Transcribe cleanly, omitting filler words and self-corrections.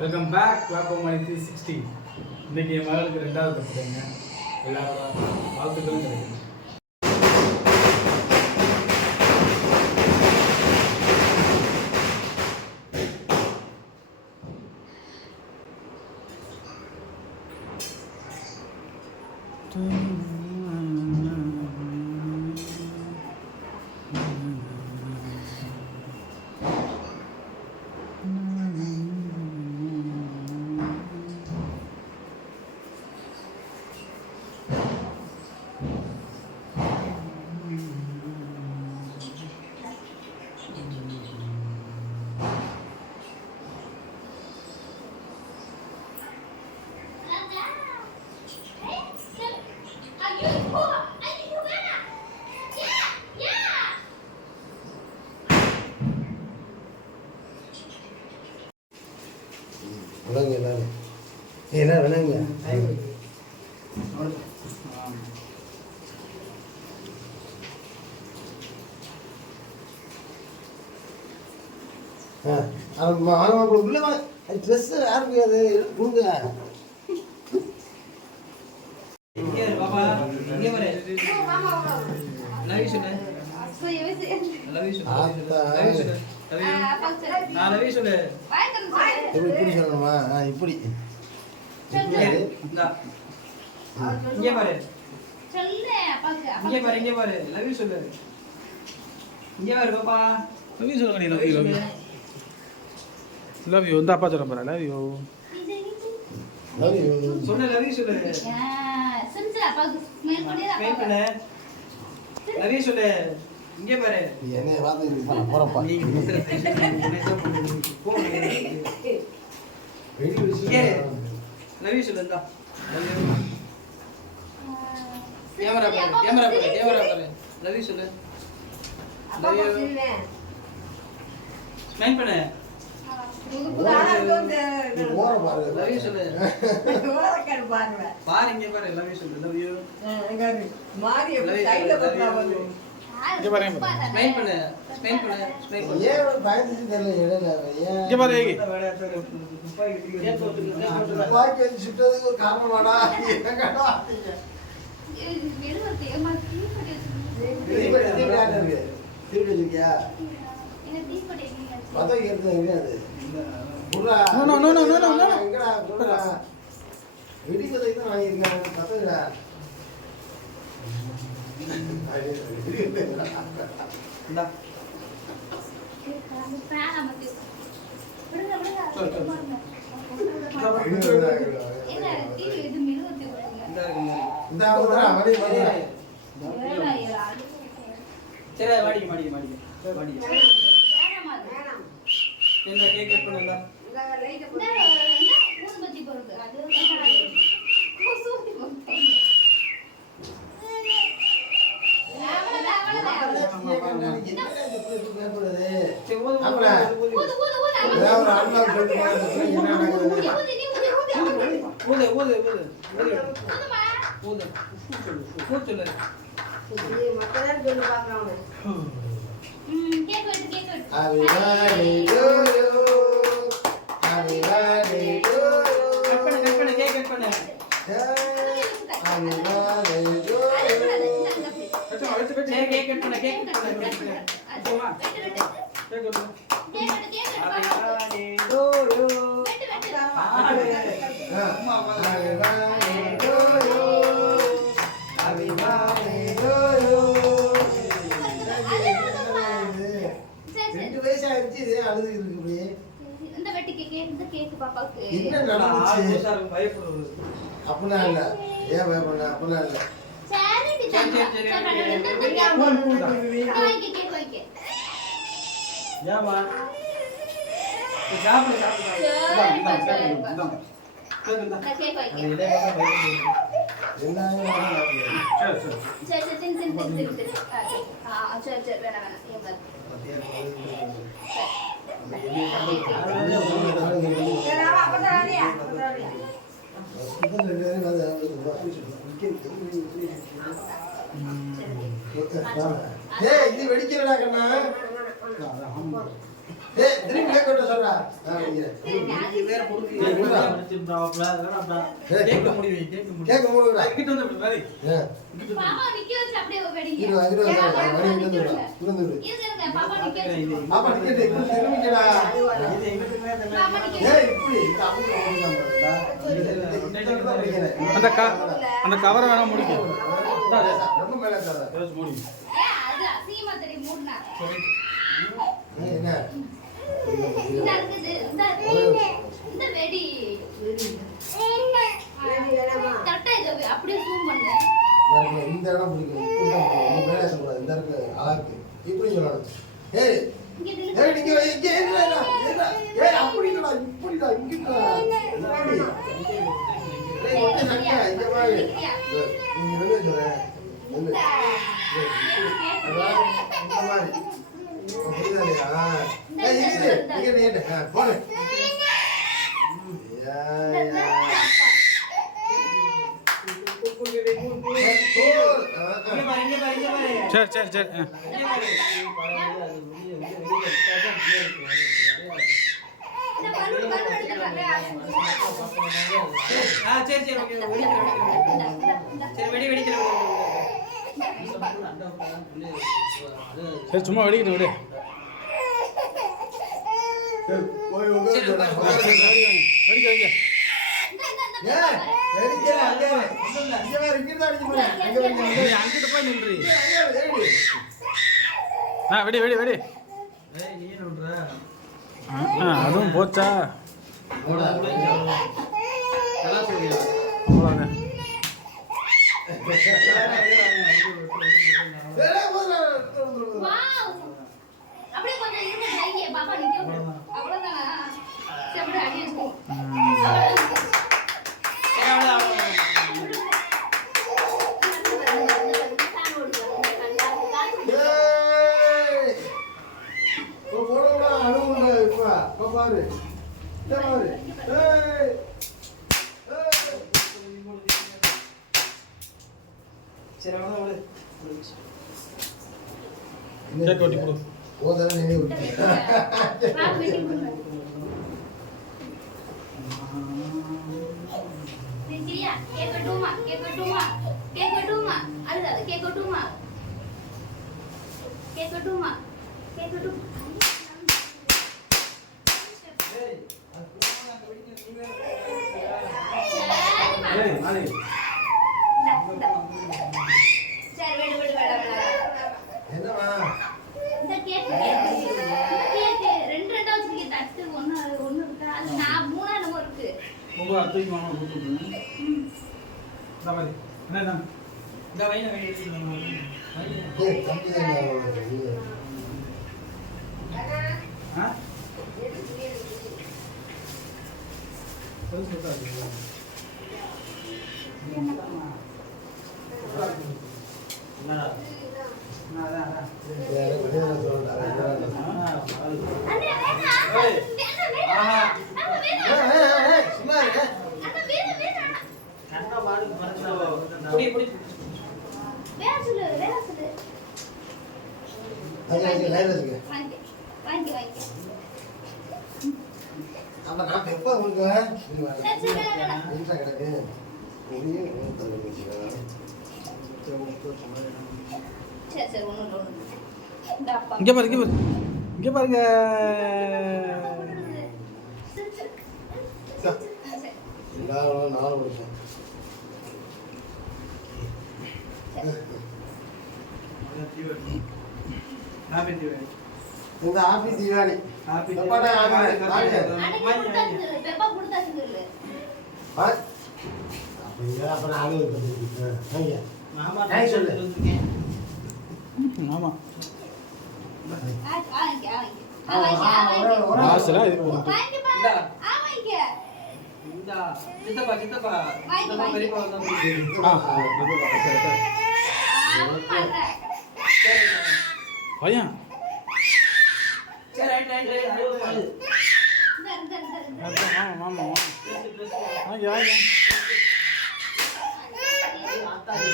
Welcome back வேப்பமணி 360. இன்னைக்கு என் மகளுக்கு 2வது பர்த்டேங்க. எல்லாரோட வாழ்த்துக்களும் கிடைக்கும். என்ன வேணுங்க? உள்ள ட்ரெஸ் யாருக்கு அது கொடுங்க. இப்படி சொல்லணுமா? இப்படி இங்கே பாரு, இங்கே பாரு, இங்கே பாரு, லவ் யூ சொல்லு. இங்கே பாரு பாப்பா, லவ் யூ சொல்லுங்க. நீ லவ் யூ லவ் யூ இந்த அப்பா சொல்ல போறா. லவ் யூ சொன்ன லவ் யூ சொல்லு. ஸ்மைல் பண்ணு, லவ் யூ சொல்லு. இங்கே பாரு, என்ன வார்த்தை போறப்பா. லவ் யூ சொல்லு. இந்தா கேமரா பாரு, கேமரா பாரு, கேமரா பாரு. லவ் யூ சொல்லு. லவ் யூ ஸ்மைல் பண்ணு. லவ் யூ சொல்லு. பாரு இங்க பாரு, லவ் யூ சொல்லு. லவ் யூ இங்க பாரு. ஸ்மைல் பண்ணு, ஸ்மைல் பண்ணு, ஸ்மைல் பண்ணு. ஏன் பயந்துட்டு தெரியல இடையில. இங்க பாரு. துப்பாக்கி வச்சு சுட்டதுக்கு ஒரு காரணமாடா. என்னடா திருப்பி வச்சிருக்கியா? பதவி எடுத்து எங்கேயாது எங்கடா சொல்றா. வெடிக்கதை தான் வாங்கியிருக்காங்க. பதவிடா சரி மாடிக்கு மாடிக்கு மாடிக்கு மாடிக்கு என்ன கேக் கட் பண்ணுங்க. அப்படிலாம் இல்ல. ஏன் பயப்பட? அப்படிலாம் இல்ல. இது வெடிக்கிறடா கண்ணா. ஏய் திரும்பி கேக் வெட்ட சொல்றா நான் வைக்கிறேன் நீ வேற பொறுக்கு கேக் மூடுடா. கேக்க முடிவு கேக்க முடிவு கேக் மூடுடா. கிட்ட வந்து பாரு ஏ பாப்பா நிக்க வச்சு அப்படியே வெடிங்க. இரு வரி விழுந்து விடு. இருங்க பாப்பா நிக்க வச்சு. பாப்பா டிக்கெட் இப்படி திரும்பிக்கடா. இது எங்களுக்குமே தெரியல பாப்பா நிக்க ஏய் இப்படி இந்த அமுக்கு அந்த கவரை வேணா முடிக்க ரொம்ப மேல தர. முடிக்க அது அசிங்கமா தெரியும் மூடுனா. என்ன? இந்த இருக்குது இந்த வெடி. தட்டை இத அப்படியே ஜூம் பண்ணு. இந்த இடம் பிடிக்கும். இப்படி தான் நீ மேல சொல்லக்கூடாது. இந்த இருக்கு அழகு. இப்படி சொல்லணும். ஏய் இங்க நில்லு. ஏய் நீங்க இங்க ஏறா. ஏய் அப்படிடா இப்படிடா இங்கடா. இப்படி. ஏய் ஒண்ணே சக்கா இங்க பாரு. நீங்க என்ன சொல்ற? என்ன? அதான் இந்த மாதிரி. புரியுதா? ஏய் இரு. இங்க போடு. சரி சரி சரி இந்த பலூன் எடுத்துறாங்க. சரி சரி ஓகே சரி வெடி வெடிக்கிற சரி சும்மா வெடிக்கணும் விடு போய் உட்காரு. வெடிக்க வைங்க ஏய் வெடிக்கல அங்க. இங்க பாரு இங்க தான் அடிச்சு போறேன். அங்க வந்து நீ அங்கிட்டு போய் நில்றி ஏய் வெடி வெடி வெடி ஏய் நீ என்ன பண்ற அதுவும் போச்சா போடா. நல்லா சொல்றியா அவ்வளோதான் ஏய் போடா. வாவ். அப்படியே கொஞ்சம் இருங்க ட்ரையே பாப்பா நிக்க விடு. அவ்வளவுதானா? சரி அப்படியே அடி வச்சுக்கோ. ஏய் போடா அணுகுண்டா இப்ப பாரு. இங்க பாரு. ஏய் சரி வாங்க விடு கேக் வெட்டி கொடு ஓதல நினைவு விட்டு. பாப்பா வெட்டி கொடுங்க. சரியா? கேக் வெட்டுமா? கேக் வெட்டுமா? கேக் வெட்டுமா? அழுகாத கேக் வெட்டுமா? கேக் வெட்டுமா? கேக் வெட்டுமா? ஏய் அது போனா அங்க வெடிக்க நீ வேற சரிம்மா. நாளை இந்தா. சரி விடு விடு விடு விடு. என்னமா? இந்த கேக் ரெண்டு ரெண்டா வச்சிருக்கேன் தட்டு ஒண்ணு இருக்கா அது நான் மூணா நம்ம இருக்கு ரொம்ப தூக்கி மாமா கொடுத்துருங்க இந்த மாதிரி என்ன இந்த வைன வெடி வெடிக்கணும் ஏய் தம்பி தான் ஆ சொல்லுங்க என்னடா அதான் வேற வெளியில சொல்றா. அண்ணே வேணாம் ஏய். வேணாம் ஆஹா. நம்ம வேணாம் ஏய் சும்மா இரு. அண்ணா வேணாம் கண்ணா பாடு மறந்துடா புடி புடி வேணாம் சொல்லு அங்க லைன்ல இருக்கு. வாங்கி வாங்கி அப்ப நான் எப்ப உங்களுக்கு சரி சரி வேணாம் வீட்ல கிடக்கு. ஒரே ஒரு தள்ளி போச்சுடா. சரி சரி ஒண்ணு இந்த அப்பா இங்க பாரு இங்க பாருங்க எல்லாரும் நாலு வருஷம். ஹாப்பி தீபாவளி இந்த ஹாப்பி தீபாவளி. ஹாப்பி எப்பாடா ஆகுது? ஆகுது. அன்னைக்கு கொடுத்தாச்சு பெப்பா கொடுத்தாச்சு சொல்லு ஆ? அப்படியா? அப்புறம் ஆளு வந்துருக்கு. ஐயா. மாமா ஏய் சொல்லு. சொல்லிருக்கேன் ஆமா வாங்கி வாசலா இது போதும் வாங்கி பாரு இந்தா. வாங்கி இந்த சித்தப்பா சித்தப்பா வாங்கி, சித்தப்பா வாங்கி. பெரியப்பா வந்தா பையன் சரி ரைட் ரைட் ரைட் மாமா மாமா வாங்க வாங்க ஆத்தாடி